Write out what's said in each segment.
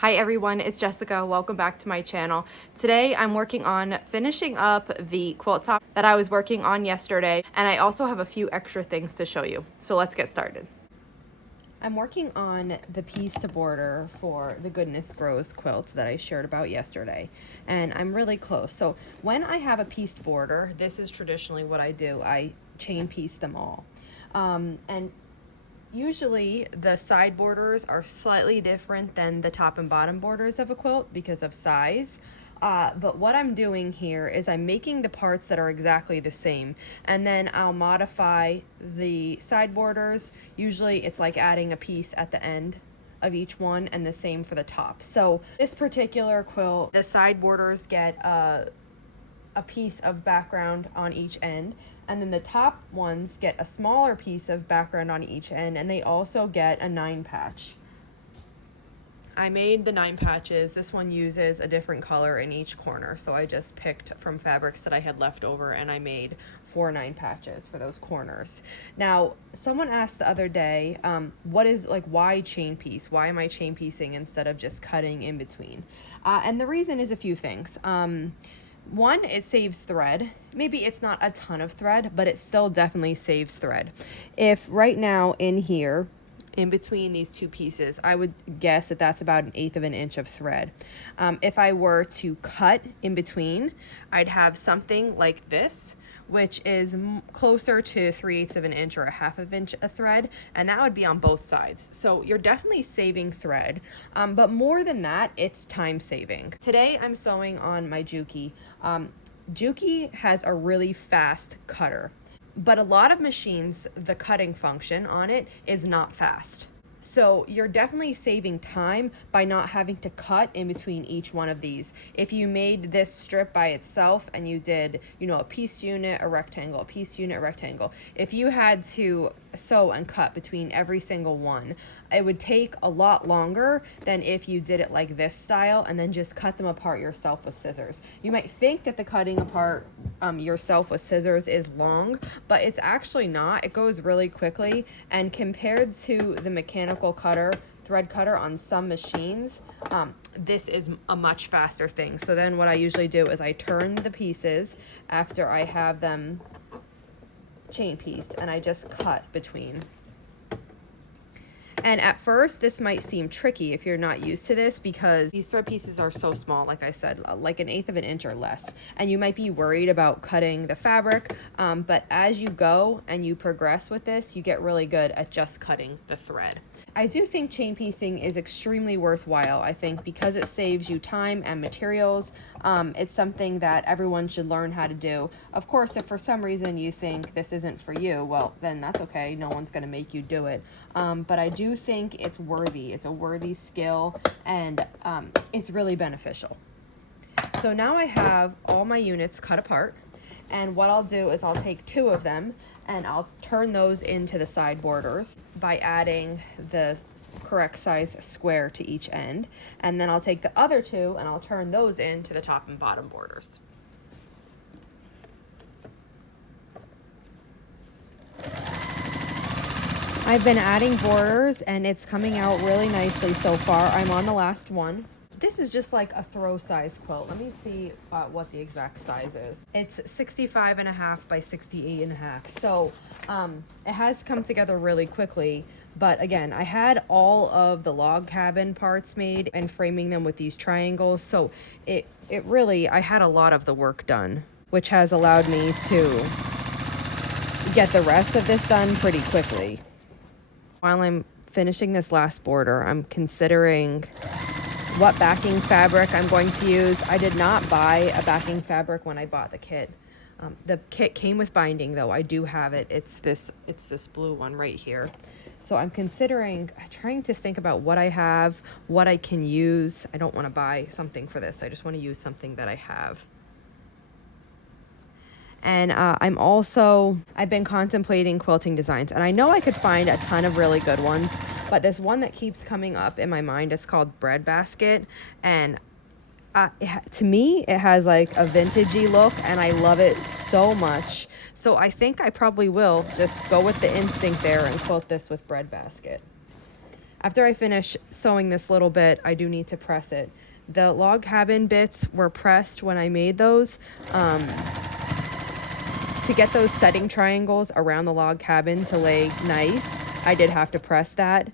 Hi everyone, it's Jessica. Welcome back to my channel. Today I'm working on finishing up the quilt top that I was working on yesterday, and I also have a few extra things to show you. So let's get started. I'm working on the piece to border for the Goodness Grows quilt that I shared about yesterday, and I'm really close. So when I have a pieced border, this is traditionally what I do. I chain piece them all. And usually the side borders are slightly different than the top and bottom borders of a quilt because of size. But what I'm doing here is I'm making the parts that are exactly the same, and then I'll modify the side borders. Usually it's like adding a piece at the end of each one, and the same for the top. So this particular quilt, the side borders get a piece of background on each end, and then the top ones get a smaller piece of background on each end, and they also get a 9 patch. I made the 9 patches. This one uses a different color in each corner, so I just picked from fabrics that I had left over, and I made 4 9 patches for those corners. Now, someone asked the other day, why chain piece? Why am I chain piecing instead of just cutting in between? And the reason is a few things. One, it saves thread. Maybe it's not a ton of thread, but it still definitely saves thread. If right now in here, in between these two pieces, I would guess that that's about 1/8 of an inch of thread. If I were to cut in between, I'd have something like this, which is closer to 3/8 of an inch or 1/2 of an inch of thread, and that would be on both sides. So you're definitely saving thread, but more than that, it's time saving. Today I'm sewing on my Juki. Juki has a really fast cutter, but a lot of machines, the cutting function on it is not fast. So you're definitely saving time by not having to cut in between each one of these. If you made this strip by itself and you did, a piece unit, a rectangle, a piece unit, a rectangle, if you had to sew and cut between every single one, it would take a lot longer than if you did it like this style and then just cut them apart yourself with scissors. You might think that the cutting apart yourself with scissors is long, but it's actually not. It goes really quickly, and compared to the mechanical cutter, thread cutter on some machines, this is a much faster thing. So then what I usually do is I turn the pieces after I have them chain pieced, and I just cut between. And at first, this might seem tricky if you're not used to this, because these thread pieces are so small, like I said, like 1/8 of an inch or less. And you might be worried about cutting the fabric, but as you go and you progress with this, you get really good at just cutting the thread. I do think chain piecing is extremely worthwhile, I think, because it saves you time and materials. It's something that everyone should learn how to do. Of course, if for some reason you think this isn't for you, well, then that's okay. No one's going to make you do it. But I do think it's worthy. It's a worthy skill, and it's really beneficial. So now I have all my units cut apart, and what I'll do is I'll take 2 of them and I'll turn those into the side borders by adding the correct size square to each end, and then I'll take the other 2 and I'll turn those into the top and bottom borders. I've been adding borders and it's coming out really nicely so far. I'm on the last one. This is just like a throw size quilt. Let me see what the exact size is. It's 65.5 by 68.5. So it has come together really quickly. But again, I had all of the log cabin parts made and framing them with these triangles. So it really, I had a lot of the work done, which has allowed me to get the rest of this done pretty quickly. While I'm finishing this last border, I'm considering what backing fabric I'm going to use. I did not buy a backing fabric when I bought the kit. The kit came with binding, though. I do have it. It's this blue one right here. So I'm trying to think about what I have, what I can use. I don't want to buy something for this. I just want to use something that I have. And I've been contemplating quilting designs, and I know I could find a ton of really good ones, but this one that keeps coming up in my mind is called Breadbasket, and to me, it has like a vintagey look, and I love it so much. So I think I probably will just go with the instinct there and quilt this with Breadbasket. After I finish sewing this little bit, I do need to press it. The log cabin bits were pressed when I made those. To get those setting triangles around the log cabin to lay nice, I did have to press that.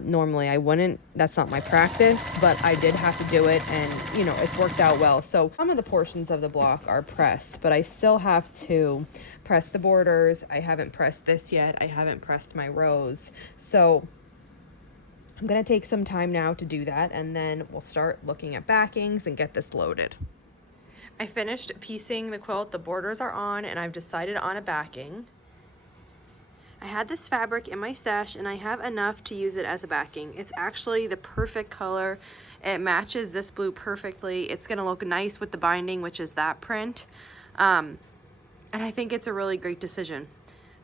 Normally I wouldn't, that's not my practice, but I did have to do it, and you know, it's worked out well. So some of the portions of the block are pressed, but I still have to press the borders. I haven't pressed this yet. I haven't pressed my rows. So I'm gonna take some time now to do that, and then we'll start looking at backings and get this loaded. I finished piecing the quilt. The borders are on, and I've decided on a backing. I had this fabric in my stash, and I have enough to use it as a backing. It's actually the perfect color. It matches this blue perfectly. It's gonna look nice with the binding, which is that print. And I think it's a really great decision.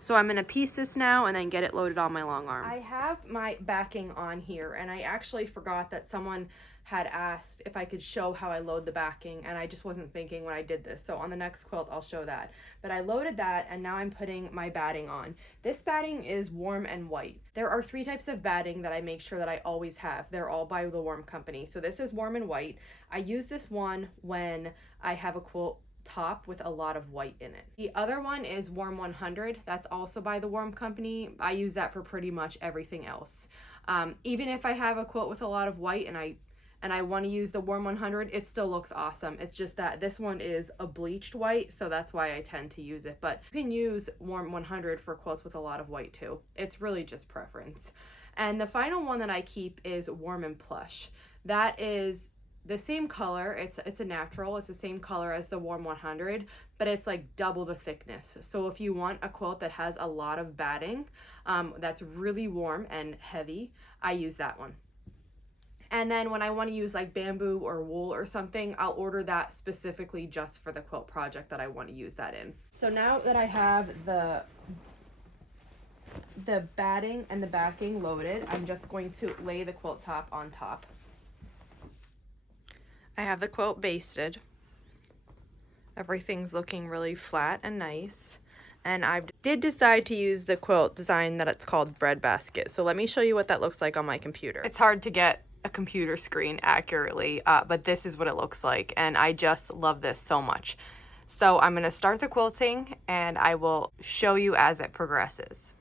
So I'm gonna piece this now and then get it loaded on my long arm. I have my backing on here, and I actually forgot that someone had asked if I could show how I load the backing, and I just wasn't thinking when I did this. So on the next quilt, I'll show that. But I loaded that, and now I'm putting my batting on. This batting is warm and white. There are 3 types of batting that I make sure that I always have. They're all by the Warm Company. So this is warm and white. I use this one when I have a quilt top with a lot of white in it. The other one is Warm 100. That's also by the Warm Company. I use that for pretty much everything else. Even if I have a quilt with a lot of white and I want to use the Warm 100, it still looks awesome. It's just that this one is a bleached white, so that's why I tend to use it. But you can use Warm 100 for quilts with a lot of white too. It's really just preference. And the final one that I keep is Warm and Plush. That is the same color. It's a natural. It's the same color as the Warm 100, but it's like double the thickness. So if you want a quilt that has a lot of batting, that's really warm and heavy, I use that one. And then when I want to use like bamboo or wool or something, I'll order that specifically just for the quilt project that I want to use that in. So now that I have the batting and the backing loaded, I'm just going to lay the quilt top on top. I have the quilt basted. Everything's looking really flat and nice. And I did decide to use the quilt design that it's called Breadbasket. So let me show you what that looks like on my computer. It's hard to get a computer screen accurately, but this is what it looks like, and I just love this so much. So I'm going to start the quilting, and I will show you as it progresses.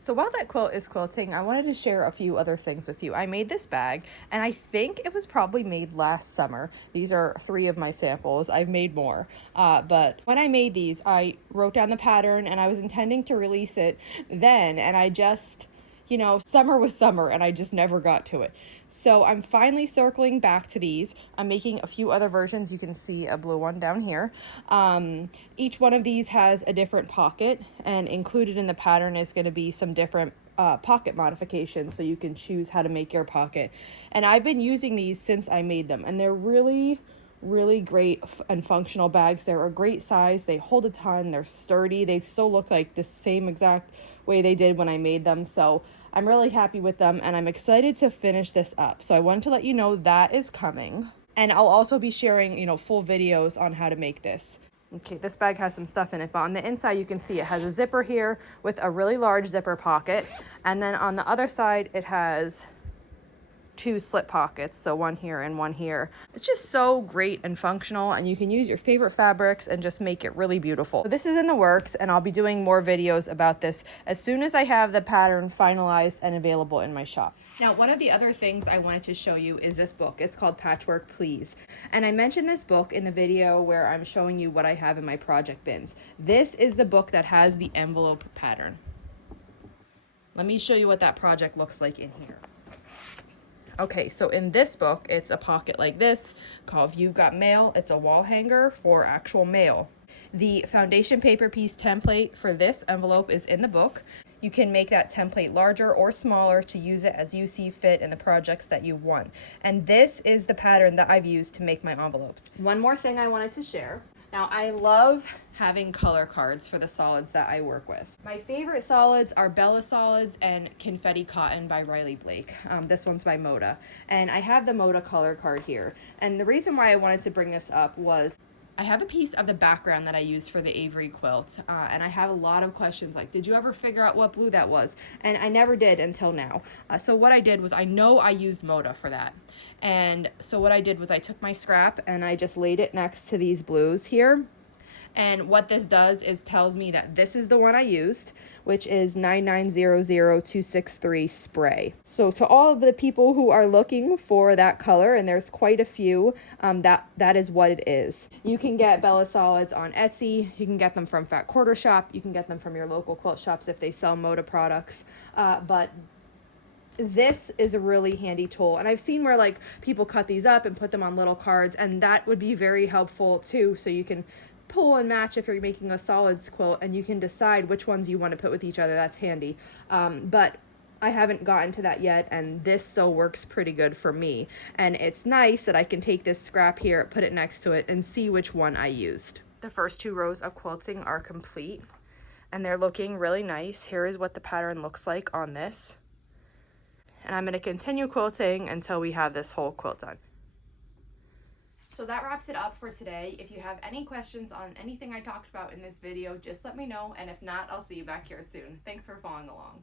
So while that quilt is quilting, I wanted to share a few other things with you. I made this bag, and I think it was probably made last summer. These are 3 of my samples. I've made more, but when I made these, I wrote down the pattern, and I was intending to release it then, and I just, you know, summer was summer, and I just never got to it. So I'm finally circling back to these. I'm making a few other versions. You can see a blue one down here. Each one of these has a different pocket, and included in the pattern is going to be some different pocket modifications, so you can choose how to make your pocket. And I've been using these since I made them, and they're really great and functional bags. They're a great size. They hold a ton. They're sturdy. They still look like the same exact way they did when I made them. So I'm really happy with them, and I'm excited to finish this up. So I wanted to let you know that is coming. And I'll also be sharing, you know, full videos on how to make this. Okay, this bag has some stuff in it, but on the inside you can see it has a zipper here with a really large zipper pocket. And then on the other side, it has 2 slip pockets, so one here and one here. It's just so great and functional, and you can use your favorite fabrics and just make it really beautiful. So this is in the works, and I'll be doing more videos about this as soon as I have the pattern finalized and available in my shop. Now, one of the other things I wanted to show you is this book. It's called Patchwork Please. And I mentioned this book in the video where I'm showing you what I have in my project bins. This is the book that has the envelope pattern. Let me show you what that project looks like in here. Okay, so in this book, it's a pocket like this called You've Got Mail. It's a wall hanger for actual mail. The foundation paper piece template for this envelope is in the book. You can make that template larger or smaller to use it as you see fit in the projects that you want. And this is the pattern that I've used to make my envelopes. One more thing I wanted to share. Now, I love having color cards for the solids that I work with. My favorite solids are Bella Solids and Confetti Cotton by Riley Blake. This one's by Moda. And I have the Moda color card here. And the reason why I wanted to bring this up was I have a piece of the background that I used for the Avery quilt, and I have a lot of questions like, did you ever figure out what blue that was? And I never did until now. So what I did was, I know I used Moda for that. And so what I did was I took my scrap and I just laid it next to these blues here. And what this does is tells me that this is the one I used, which is 9900263 spray. So to all of the people who are looking for that color, and there's quite a few, that is what it is. You can get Bella Solids on Etsy. You can get them from Fat Quarter Shop. You can get them from your local quilt shops if they sell Moda products. But this is a really handy tool, and I've seen where like people cut these up and put them on little cards, and that would be very helpful too, so you can pull and match if you're making a solids quilt and you can decide which ones you want to put with each other. That's handy. But I haven't gotten to that yet, and this still works pretty good for me, and it's nice that I can take this scrap here, put it next to it, and see which one I used. The first 2 rows of quilting are complete and they're looking really nice. Here is what the pattern looks like on this. And I'm going to continue quilting until we have this whole quilt done. So that wraps it up for today. If you have any questions on anything I talked about in this video, just let me know. And if not, I'll see you back here soon. Thanks for following along.